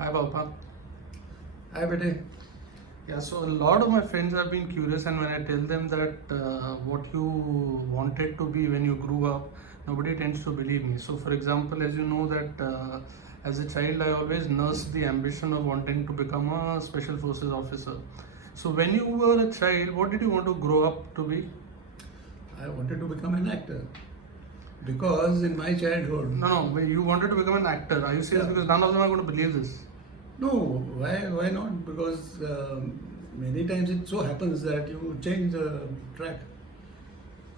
Hi, Papa. Hi, Betty. Yeah, so a lot of my friends have been curious, and when I tell them that what you wanted to be when you grew up, nobody tends to believe me. So, for example, as you know, that as a child, I always nursed the ambition of wanting to become a special forces officer. So, when you were a child, what did you want to grow up to be? I wanted to become an actor because in my childhood. No, you wanted to become an actor. Are you serious? Yeah. Because none of them are going to believe this. No, why not? Because many times it so happens that you change the track.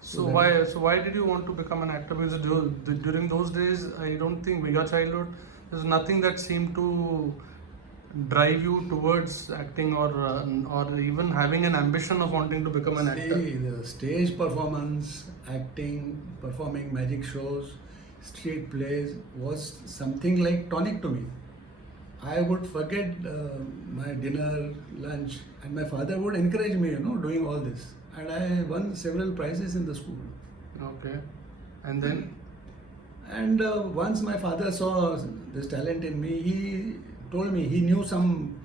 So then- why did you want to become an actor? Because during those days, I don't think your childhood, there's nothing that seemed to drive you towards acting or even having an ambition of wanting to become an actor. See, the stage performance, acting, performing magic shows, street plays was something like tonic to me. I would forget my dinner, lunch, and my father would encourage me, doing all this. And I won several prizes in the school. Okay, and then And once my father saw this talent in me, he told me he knew some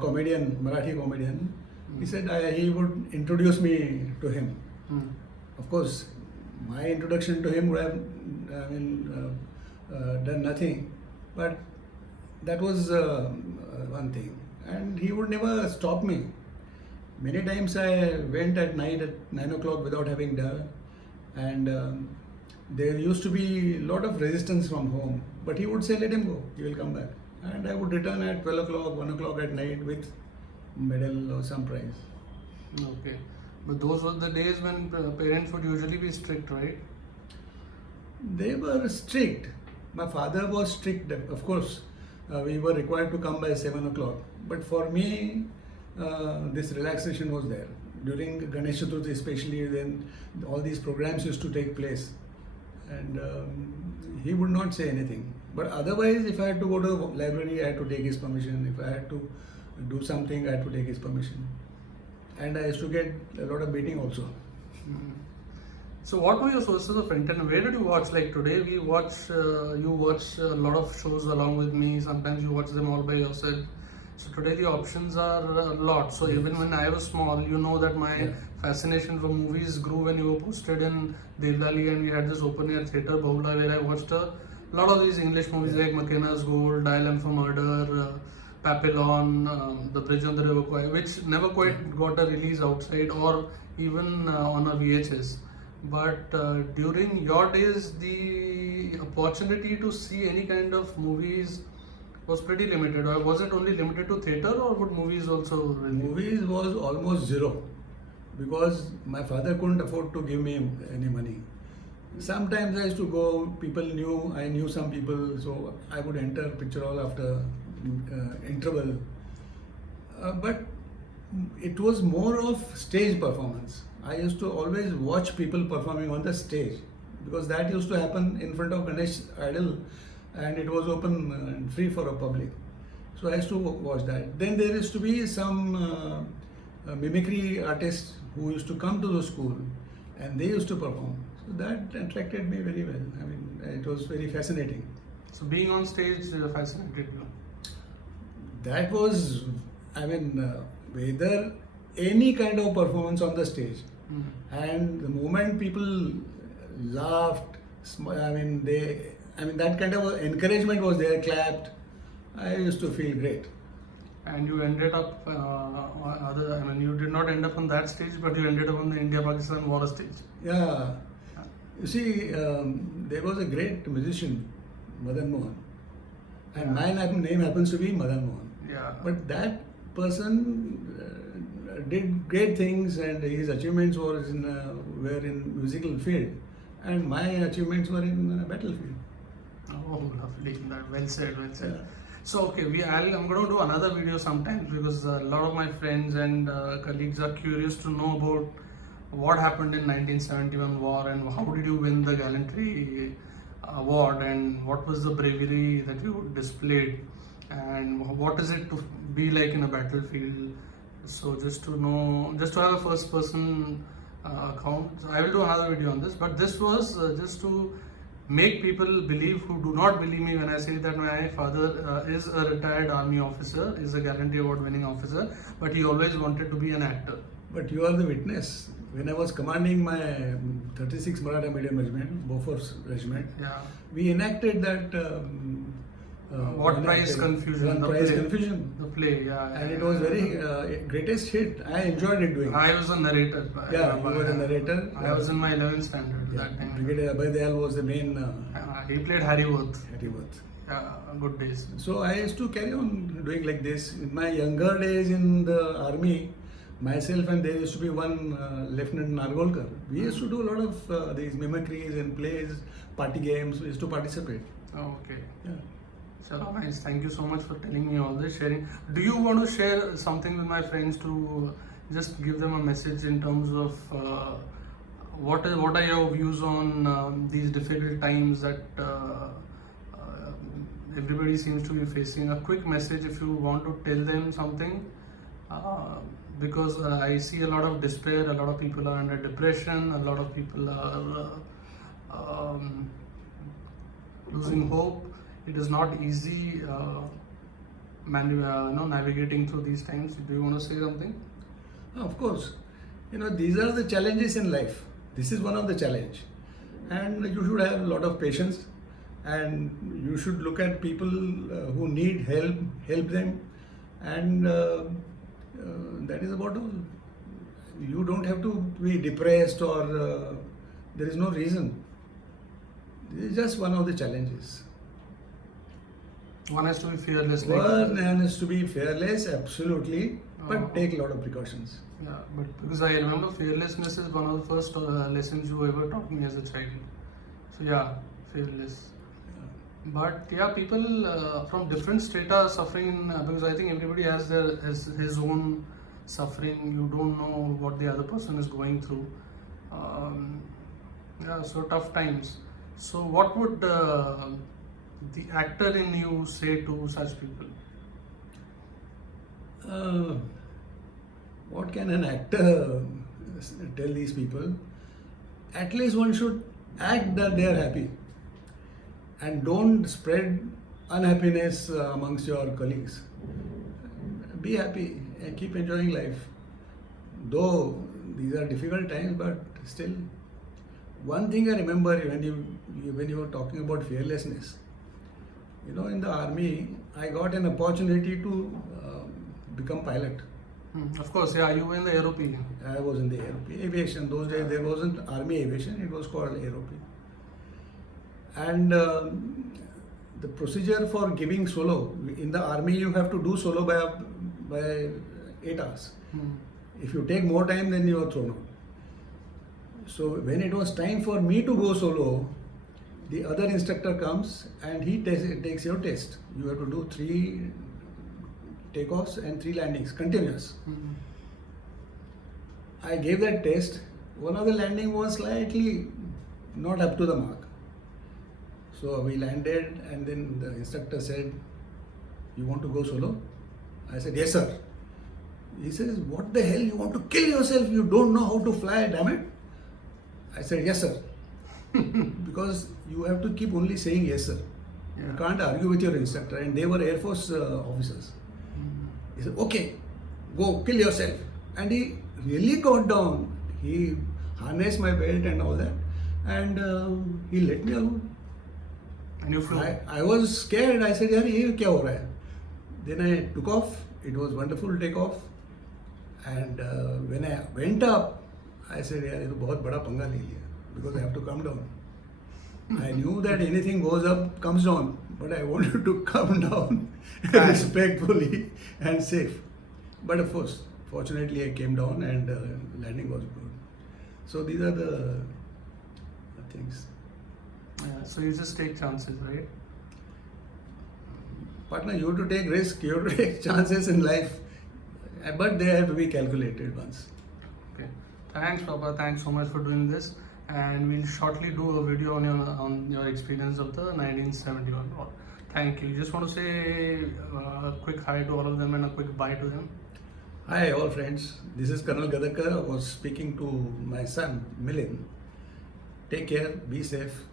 comedian, Marathi comedian. He said he would introduce me to him. hmm, Of course, my introduction to him would have, done nothing, but that was one thing. And he would never stop me. Many times I went at night at 9 o'clock without having dinner, and there used to be a lot of resistance from home. But he would say, "Let him go. He will come back." And I would return at 12 o'clock, 1 o'clock at night with medal or some prize. okay, but those were the days when parents would usually be strict, right? They were strict. My father was strict, of course. We were required to come by 7 o'clock. But for me, this relaxation was there. During Ganesh Chaturthi, especially, when all these programs used to take place, and he would not say anything. But otherwise, if I had to go to the library, I had to take his permission. If I had to do something, I had to take his permission. And I used to get a lot of beating also. Mhm. So what were your sources of entertainment? Where did you watch? Like today, we watch. You watch a lot of shows along with me. Sometimes you watch them all by yourself. So today the options are a lot. So even when I was small, you know that my Yeah. fascination for movies grew when you were posted in Devlali, and we had this open air theater Bahula where I watched a lot of these English movies like McKenna's Gold, Dial M for Murder, Papillon, The Bridge on the River Kwai, which never quite got a release outside or even on a VHS. But during your days, the opportunity to see any kind of movies was pretty limited. Or was it only limited to theater, or would movies also release? Movies was almost zero because my father couldn't afford to give me any money. Sometimes I used to go, people knew, I knew some people, so I would enter picture hall after interval. But it was more of stage performance. I used to always watch people performing on the stage because that used to happen in front of Ganesh idol, and it was open and free for a public. So I used to watch that. Then there used to be some mimicry artists who used to come to the school and they used to perform. So that attracted me very well. I mean, it was very fascinating. So being on stage fascinated you. That was, whether any kind of performance on the stage. And the moment people laughed, that kind of encouragement was there, clapped, I used to feel great. And you ended up, you did not end up on that stage, but you ended up on the India-Pakistan war stage. Yeah. You see, there was a great musician, Madan Mohan. And my name happens to be Madan Mohan. Yeah. But that person did great things, and his achievements were in musical field, and my achievements were in battlefield. Oh, lovely. Well said, well said. Yeah. So, okay, I'm going to do another video sometimes because a lot of my friends and colleagues are curious to know about what happened in 1971 war and how did you win the gallantry award and what was the bravery that you displayed and what is it to be like in a battlefield. So just to know, just to have a first person account. So I will do another video on this, but this was just to make people believe who do not believe me when I say that my father is a retired army officer, is a Gallantry Award winning officer, but he always wanted to be an actor. But you are the witness. When I was commanding my 36 Maratha Medium Regiment, Bofors Regiment, Yeah. we enacted that. What price confusion? One The price play. confusion. The play, yeah. And it was very greatest hit. I enjoyed it doing. I was a narrator. Yeah, you were the narrator. I was in my 11th standard that time. Brigadier Abhay Dayal was the main He played Harry Worth. Harryworth. Yeah, good days. So I used to carry on doing like this. In my younger days in the army, myself and there used to be one Lieutenant Nargolkar. We used to do a lot of these mimicries and plays, party games. We used to participate. Oh, okay. Yeah. So nice. Thank you so much for telling me all this, sharing. Do you want to share something with my friends to just give them a message in terms of what are your views on these difficult times that everybody seems to be facing? A quick message if you want to tell them something, because I see a lot of despair. A lot of people are under depression. A lot of people are losing hope. It is not easy navigating through these times. Do you want to say something? Of course. These are the challenges in life. This is one of the challenge. And you should have a lot of patience. And you should look at people who need help them. And that is about all. You don't have to be depressed or there is no reason. This is just one of the challenges. One has to be fearless. One has to be fearless, absolutely, but take a lot of precautions. Yeah, but because I remember fearlessness is one of the first lessons you ever taught me as a child. So yeah, fearless. But yeah, people from different strata are suffering because I think everybody has his own suffering. You don't know what the other person is going through. Yeah, so tough times. So what would the actor in you say to such people? What can an actor tell these people? At least one should act that they are happy and don't spread unhappiness amongst your colleagues. Be happy and keep enjoying life. Though these are difficult times, but still, one thing I remember when you were talking about fearlessness. In the army, I got an opportunity to become pilot. Of course, yeah, you were in the AROP. I was in the AROP. Aviation. Those days there wasn't army aviation, it was called AROP. And the procedure for giving solo, in the army you have to do solo by 8 hours. If you take more time, then you are thrown out. So when it was time for me to go solo, the other instructor comes and he takes your test. You have to do 3 takeoffs and 3 landings, continuous. I gave that test. One of the landing was slightly not up to the mark. So we landed and then the instructor said, "You want to go solo?" I said, "Yes, sir." He says, "What the hell? You want to kill yourself? You don't know how to fly, damn it." I said, "Yes, sir." Because you have to keep only saying yes, sir. You can't argue with your instructor, and they were Air Force officers. He said, "Okay, go kill yourself." And he really got down. He harnessed my belt and all that, and he let me alone. And you flew. I was scared. I said, "Yaar, ye kya ho raha hai?" Then I took off. It was wonderful takeoff. And when I went up, I said, "Yaar, ye to bahut bada panga le liya," because I have to come down. I knew that anything goes up, comes down, but I wanted to come down respectfully and safe. But of course, fortunately, I came down and landing was good. So these are the things. Yeah, so you just take chances, right? Partner, you have to take risk, you have to take chances in life, but they have to be calculated once. Okay. Thanks, Papa. Thanks so much for doing this. And we'll shortly do a video on your experience of the 1971 war. Thank you. Just want to say a quick hi to all of them and a quick bye to them. Hi, all friends. This is Colonel Gadakar. I was speaking to my son, Milind. Take care, be safe.